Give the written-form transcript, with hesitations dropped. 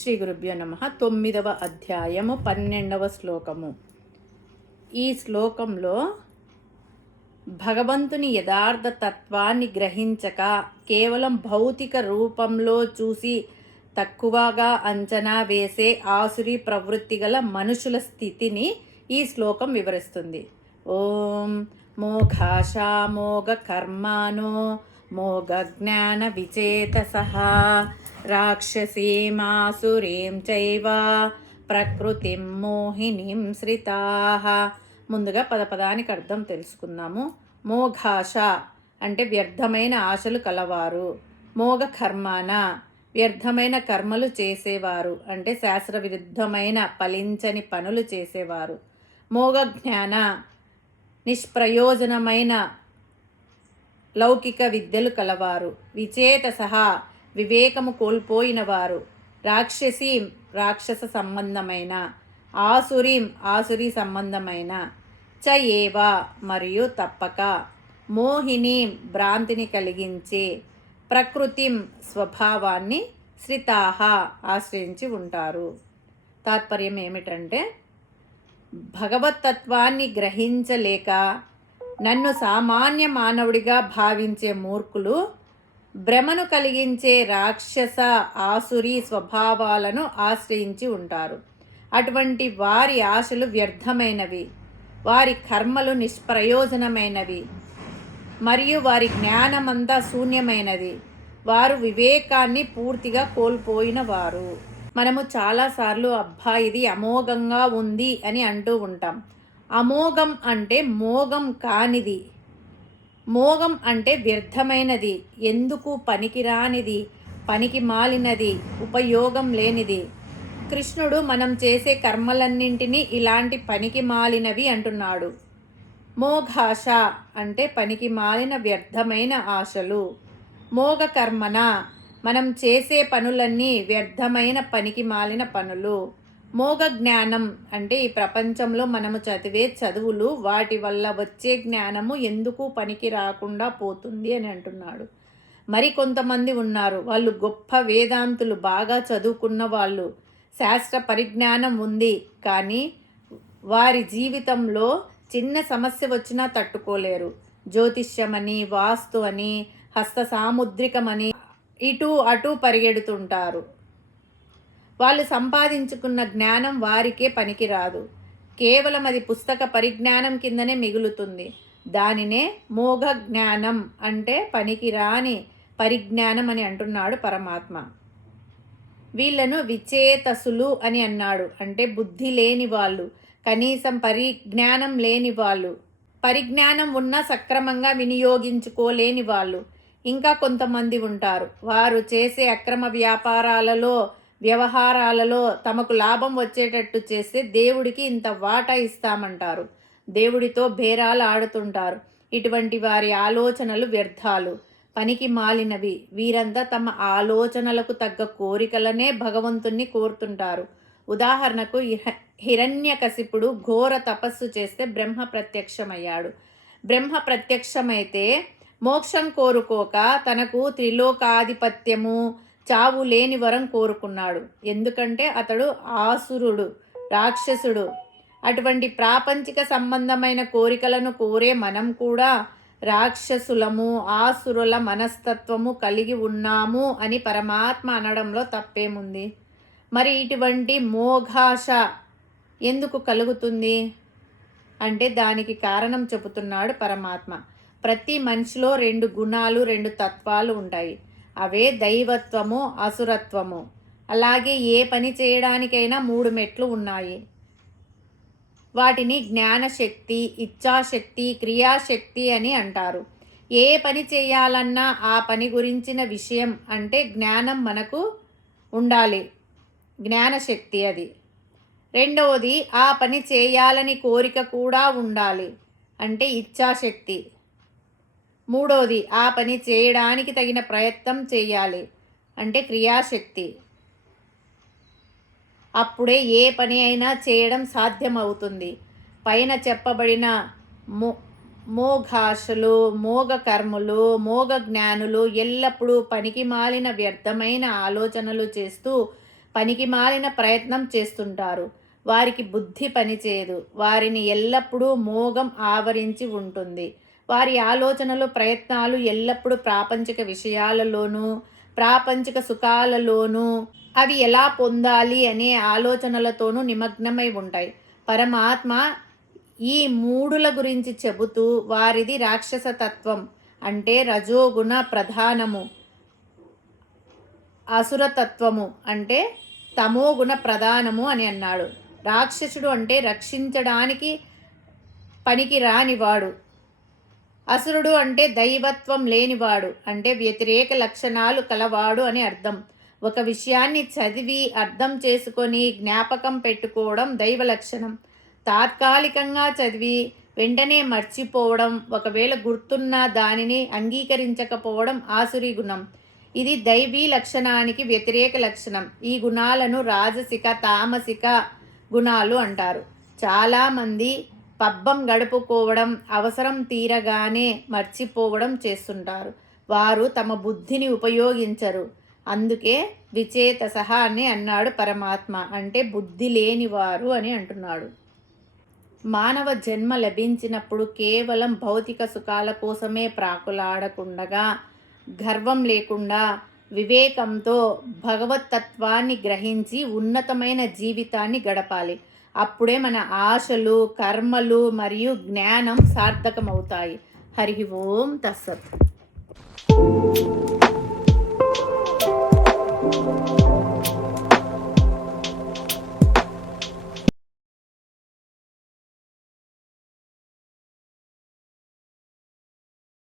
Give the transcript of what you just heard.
శ్రీ గురుభ్యో నమః. 9వ అధ్యాయము 12వ శ్లోకము. ఈ శ్లోకంలో భగవంతుని యథార్థ తత్వాన్ని గ్రహించక కేవలం భౌతిక రూపంలో చూసి తక్కువగా అంచనా వేసే ఆసురి ప్రవృత్తి గల మనుషుల స్థితిని ఈ శ్లోకం వివరిస్తుంది. ఓం మోఘాషా మోఘ కర్మానో మోఘ జ్ఞాన విచేతసః రాక్షసీమాసురీం చైవ ప్రకృతిం మోహినీం శ్రితాః. ముందుగా పదపదానికి అర్థం తెలుసుకుందాము. మోఘాష అంటే వ్యర్థమైన ఆశలు కలవారు. మోఘ కర్మాన వ్యర్థమైన కర్మలు చేసేవారు అంటే శాస్త్ర విరుద్ధమైన ఫలించని పనులు చేసేవారు. మోఘ జ్ఞాన నిష్ప్రయోజనమైన లౌకిక విద్యలు కలవారు. విచేతసః వివేకము కోల్పోయిన వారు. రాక్షసీం రాక్షస సంబంధమైన, ఆసురీం ఆసురీ సంబంధమైన, చ ఏవ మరియు తప్పక, మోహినీం భ్రాంతిని కలిగించే, ప్రకృతిం స్వభావాన్ని, శ్రితాహ ఆశ్రయించి ఉంటారు. తాత్పర్యం ఏమిటంటే భగవత్తత్వాన్ని గ్రహించలేక నన్ను సామాన్య మానవుడిగా భావించే మూర్ఖులు భ్రమను కలిగించే రాక్షస ఆసురీ స్వభావాలను ఆశ్రయించి ఉంటారు. అటువంటి వారి ఆశలు వ్యర్థమైనవి, వారి కర్మలు నిష్ప్రయోజనమైనవి మరియు వారి జ్ఞానమంతా శూన్యమైనది. వారు వివేకాన్ని పూర్తిగా కోల్పోయిన వారు. మనము చాలాసార్లు అబ్బా ఇది అమోఘంగా ఉంది అని అంటూ ఉంటాం. అమోఘం అంటే మోఘం కానిది, మోఘం అంటే వ్యర్థమైనది, ఎందుకు పనికిరానిది, పనికి మాలినది, ఉపయోగం లేనిది. కృష్ణుడు మనం చేసే కర్మలన్నింటినీ ఇలాంటి పనికి మాలినవి అంటున్నాడు. మోఘాష అంటే పనికి మాలిన వ్యర్థమైన ఆశలు. మోఘ కర్మన మనం చేసే పనులన్నీ వ్యర్థమైన పనికి మాలిన పనులు. మోఘ జ్ఞానం అంటే ఈ ప్రపంచంలో మనము చదివే చదువులు, వాటి వల్ల వచ్చే జ్ఞానము ఎందుకు పనికి రాకుండా పోతుంది అని అంటున్నాడు. మరి కొంతమంది ఉన్నారు, వాళ్ళు గొప్ప వేదాంతులు, బాగా చదువుకున్న వాళ్ళు, శాస్త్ర పరిజ్ఞానం ఉంది, కానీ వారి జీవితంలో చిన్న సమస్య వచ్చినా తట్టుకోలేరు. జ్యోతిష్యమని, వాస్తు అని, హస్త సాముద్రికమని ఇటు అటు పరిగెడుతుంటారు. వాళ్ళు సంపాదించుకున్న జ్ఞానం వారికే పనికిరాదు. కేవలం అది పుస్తక పరిజ్ఞానం కిందనే మిగులుతుంది. దానినే మోఘ జ్ఞానం అంటే పనికిరాని పరిజ్ఞానం అని అంటున్నాడు పరమాత్మ. వీళ్ళను విచేతసులు అని అన్నాడు. అంటే బుద్ధి లేని వాళ్ళు, కనీసం పరిజ్ఞానం లేని వాళ్ళు, పరిజ్ఞానం ఉన్నా సక్రమంగా వినియోగించుకోలేని వాళ్ళు. ఇంకా కొంతమంది ఉంటారు, వారు చేసే అక్రమ వ్యాపారాలలో, వ్యవహారాలలో తమకు లాభం వచ్చేటట్టు చేస్తే దేవుడికి ఇంత వాటా ఇస్తామంటారు. దేవుడితో బేరాలు ఆడుతుంటారు. ఇటువంటి వారి ఆలోచనలు వ్యర్థాలు, పనికి మాలినవి. వీరంతా తమ ఆలోచనలకు తగ్గ కోరికలనే భగవంతుణ్ణి కోరుతుంటారు. ఉదాహరణకు హిరణ్యకశిపుడు ఘోర తపస్సు చేస్తే బ్రహ్మ ప్రత్యక్షమయ్యాడు. బ్రహ్మ ప్రత్యక్షమైతే మోక్షం కోరుకోక తనకు త్రిలోకాధిపత్యము, చావు లేని వరం కోరుకున్నాడు. ఎందుకంటే అతడు ఆసురుడు, రాక్షసుడు. అటువంటి ప్రాపంచిక సంబంధమైన కోరికలను కోరే మనం కూడా రాక్షసులము, ఆసురుల మనస్తత్వము కలిగి ఉన్నాము అని పరమాత్మ అనడంలో తప్పేముంది? మరి ఇటువంటి మోఘాష ఎందుకు కలుగుతుంది అంటే దానికి కారణం చెబుతున్నాడు పరమాత్మ. ప్రతి మనిషిలో 2 గుణాలు, 2 తత్వాలు ఉంటాయి. అవే దైవత్వము, అసురత్వము. అలాగే ఏ పని చేయడానికైనా 3 మెట్లు ఉన్నాయి. వాటిని జ్ఞానశక్తి, ఇచ్ఛాశక్తి, క్రియాశక్తి అని అంటారు. ఏ పని చేయాలన్నా ఆ పని గురించిన విషయం అంటే జ్ఞానం మనకు ఉండాలి, జ్ఞానశక్తి అది. రెండవది ఆ పని చేయాలని కోరిక కూడా ఉండాలి అంటే ఇచ్ఛాశక్తి. మూడోది ఆ పని చేయడానికి తగిన ప్రయత్నం చేయాలి అంటే క్రియాశక్తి. అప్పుడే ఏ పని అయినా చేయడం సాధ్యమవుతుంది. పైన చెప్పబడిన మోఘాషలు, మోఘ కర్ములు, మోఘ జ్ఞానులు ఎల్లప్పుడూ పనికి మాలిన వ్యర్థమైన ఆలోచనలు చేస్తూ పనికిమాలిన ప్రయత్నం చేస్తుంటారు. వారికి బుద్ధి పనిచేయదు. వారిని ఎల్లప్పుడూ మోగం ఆవరించి ఉంటుంది. వారి ఆలోచనలు, ప్రయత్నాలు ఎల్లప్పుడూ ప్రాపంచిక విషయాలలోనూ, ప్రాపంచిక సుఖాలలోనూ, అవి ఎలా పొందాలి అనే ఆలోచనలతోనూ నిమగ్నమై ఉంటాయి. పరమాత్మ ఈ మూడుల గురించి చెబుతూ వారిది రాక్షస తత్వం అంటే రజోగుణ ప్రధానము, అసురతత్వము అంటే తమోగుణ ప్రధానము అని అన్నాడు. రాక్షసుడు అంటే రక్షించడానికి పనికి రానివాడు. అసురుడు అంటే దైవత్వం లేనివాడు, అంటే వ్యతిరేక లక్షణాలు కలవాడు అని అర్థం. ఒక విషయాన్ని చదివి అర్థం చేసుకొని జ్ఞాపకం పెట్టుకోవడం దైవ లక్షణం. తాత్కాలికంగా చదివి వెంటనే మర్చిపోవడం, ఒకవేళ గుర్తున్న దానిని అంగీకరించకపోవడం ఆసురీ గుణం. ఇది దైవీ లక్షణానికి వ్యతిరేక లక్షణం. ఈ గుణాలను రాజసిక, తామసిక గుణాలు అంటారు. చాలామంది పబ్బం గడుపుకోవడం, అవసరం తీరగానే మర్చిపోవడం చేస్తుంటారు. వారు తమ బుద్ధిని ఉపయోగించరు. అందుకే విచేతసః అని అన్నాడు పరమాత్మ, అంటే బుద్ధి లేనివారు అని అంటున్నాడు. మానవ జన్మ లభించినప్పుడు కేవలం భౌతిక సుఖాల కోసమే ప్రాకులాడకుండగా, గర్వం లేకుండా వివేకంతో భగవతత్వాన్ని గ్రహించి ఉన్నతమైన జీవితాన్ని గడపాలి. అప్పుడే మన ఆశలు, కర్మలు మరియు జ్ఞానం సార్థకమవుతాయి. హరి ఓం తస్సత్.